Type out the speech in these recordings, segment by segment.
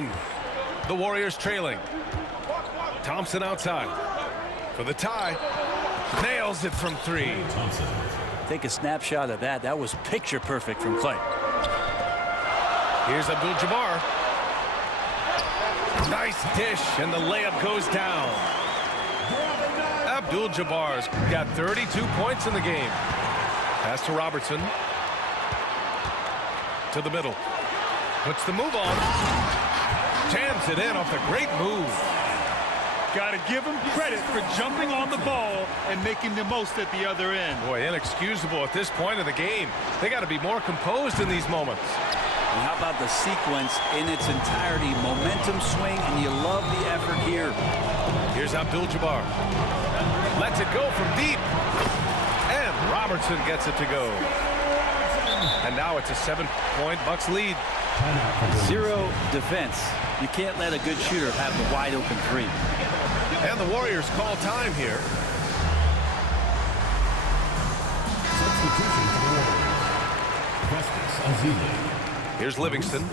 14. The Warriors trailing. Thompson outside for the tie. Nails it from 3. Take a snapshot of that. That was picture perfect from Clay. Here's Abdul-Jabbar. Nice dish, and the layup goes down. Abdul-Jabbar's got 32 points in the game. Pass to Robertson. To the middle. Puts the move on. Jams it in off the great move. Got to give him credit for jumping on the ball and making the most at the other end. Boy, inexcusable at this point of the game. They got to be more composed in these moments. And how about the sequence in its entirety? Momentum swing, and you love the effort here. Here's Abdul-Jabbar. Lets it go from deep. And Robertson gets it to go. And now it's a 7-point Bucks lead. Zero defense. You can't let a good shooter have the wide open 3. And the Warriors call time here. Here's Livingston.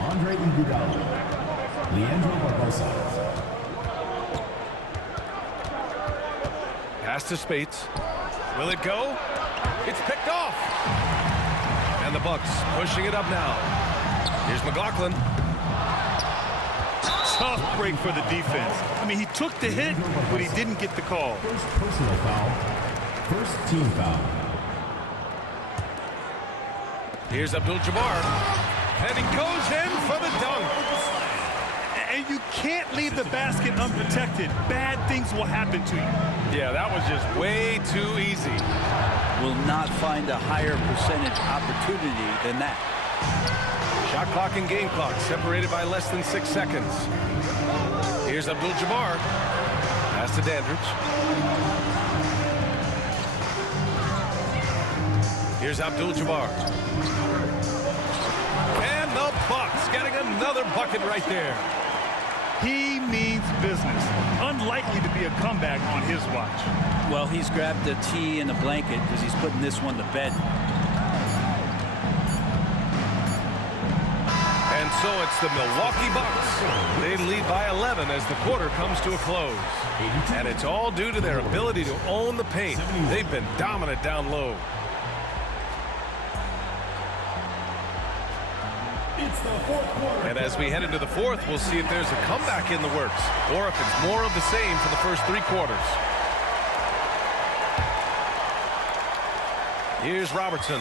Andre Iguodala. Leandro Barbosa. Pass to Spates. Will it go? It's picked off. And the Bucks pushing it up now. Here's McLaughlin. Tough break for the defense. I mean, he took the hit, but he didn't get the call. First personal foul. First team foul. Here's Abdul-Jabbar. And he goes in for the dunk. And you can't leave the basket unprotected. Bad things will happen to you. Yeah, that was just way too easy. Will not find a higher percentage opportunity than that. Shot clock and game clock separated by less than 6 seconds. Here's Abdul-Jabbar. Pass to Dandridge. Here's Abdul-Jabbar. And the Bucks getting another bucket right there. He means business. Unlikely to be a comeback on his watch. Well, he's grabbed the tee and the blanket because he's putting this one to bed. And so it's the Milwaukee Bucks. They lead by 11 as the quarter comes to a close. And it's all due to their ability to own the paint. They've been dominant down low. And as we head into the fourth, we'll see if there's a comeback in the works or if it's more of the same for the first 3 quarters. Here's Robertson.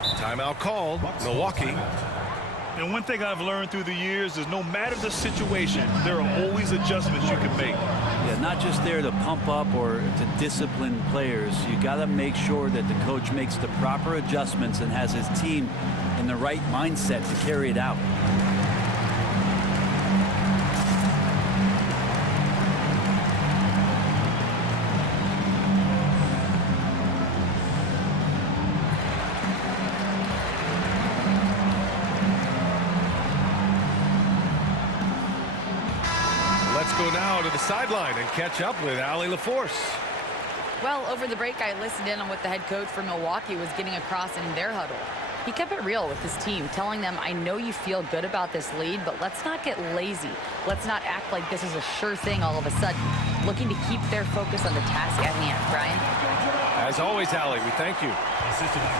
Timeout called. Milwaukee. And one thing I've learned through the years is no matter the situation, there are always adjustments you can make. Yeah, not just there to pump up or to discipline players. You got to make sure that the coach makes the proper adjustments and has his team in the right mindset to carry it out. Let's go now to the sideline and catch up with Allie LaForce. Well, over the break, I listened in on what the head coach for Milwaukee was getting across in their huddle. He kept it real with his team, telling them, I know you feel good about this lead, but let's not get lazy. Let's not act like this is a sure thing all of a sudden. Looking to keep their focus on the task at hand. Brian? As always, Allie, we thank you.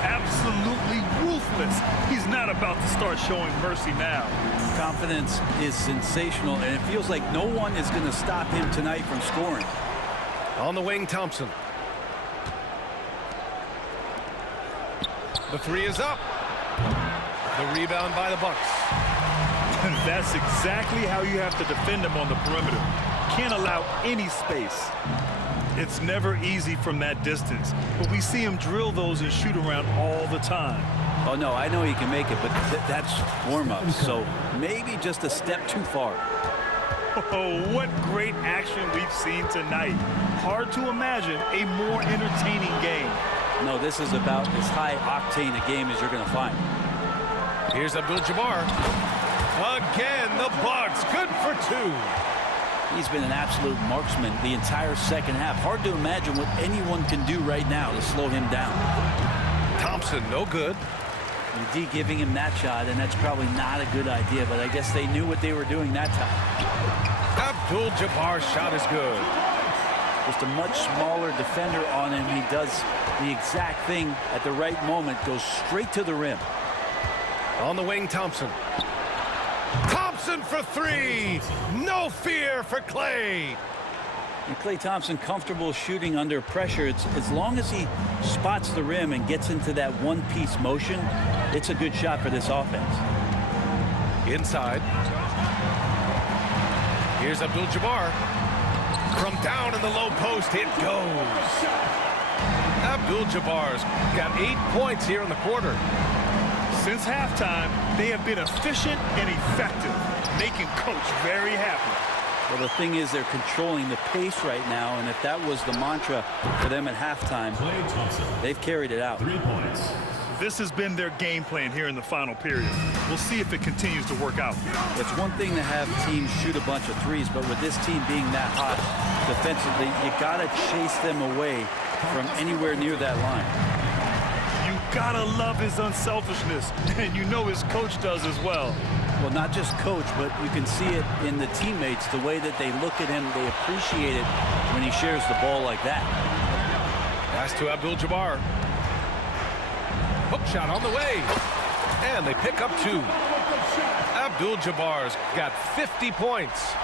Absolutely ruthless. He's not about to start showing mercy now. Confidence is sensational, and it feels like no one is going to stop him tonight from scoring. On the wing, Thompson. The three is up. The rebound by the Bucks. And that's exactly how you have to defend him on the perimeter. Can't allow any space. It's never easy from that distance, but we see him drill those and shoot around all the time. Oh, no, I know he can make it, but that's warm-up, so maybe just a step too far. Oh, what great action we've seen tonight. Hard to imagine a more entertaining game. No, this is about as high-octane a game as you're going to find. Here's Abdul-Jabbar. Again, the Bucks, good for two. He's been an absolute marksman the entire second half. Hard to imagine what anyone can do right now to slow him down. Thompson, no good. Indeed, giving him that shot, and that's probably not a good idea, but I guess they knew what they were doing that time. Abdul-Jabbar's shot is good. Just a much smaller defender on him. He does the exact thing at the right moment, goes straight to the rim. On the wing, Thompson. Thompson for three. No fear for Klay. And Klay Thompson comfortable shooting under pressure. It's as long as he spots the rim and gets into that one-piece motion, it's a good shot for this offense. Inside. Here's Abdul-Jabbar. From down in the low post, it goes. Abdul-Jabbar's got 8 points here in the quarter. Since halftime, they have been efficient and effective, making Coach very happy. Well, the thing is, they're controlling the pace right now, and if that was the mantra for them at halftime, they've carried it out. 3 points. This has been their game plan here in the final period. We'll see if it continues to work out. It's one thing to have teams shoot a bunch of threes, but with this team being that hot defensively, you got to chase them away from anywhere near that line. You got to love his unselfishness, and you know his coach does as well. Well, not just coach, but you can see it in the teammates, the way that they look at him. They appreciate it when he shares the ball like that. Pass to Abdul-Jabbar. Hook shot on the way. And they pick up two. Abdul-Jabbar's got 50 points.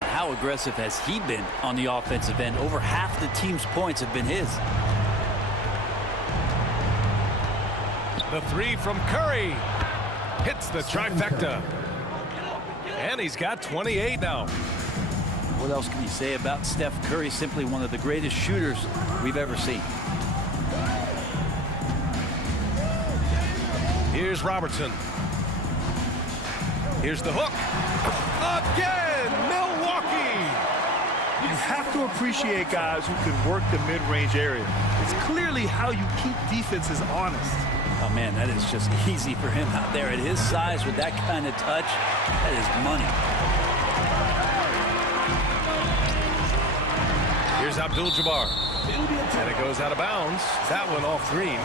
How aggressive has he been on the offensive end? Over half the team's points have been his. The three from Curry. Hits the trifecta. And he's got 28 now. What else can you say about Steph Curry? Simply one of the greatest shooters we've ever seen. Here's Robertson. Here's the hook. Again, Milwaukee. You have to appreciate guys who can work the mid-range area. It's clearly how you keep defenses honest. Oh, man, that is just easy for him out there at his size with that kind of touch. That is money. Here's Abdul-Jabbar. And it goes out of bounds. That one off Green.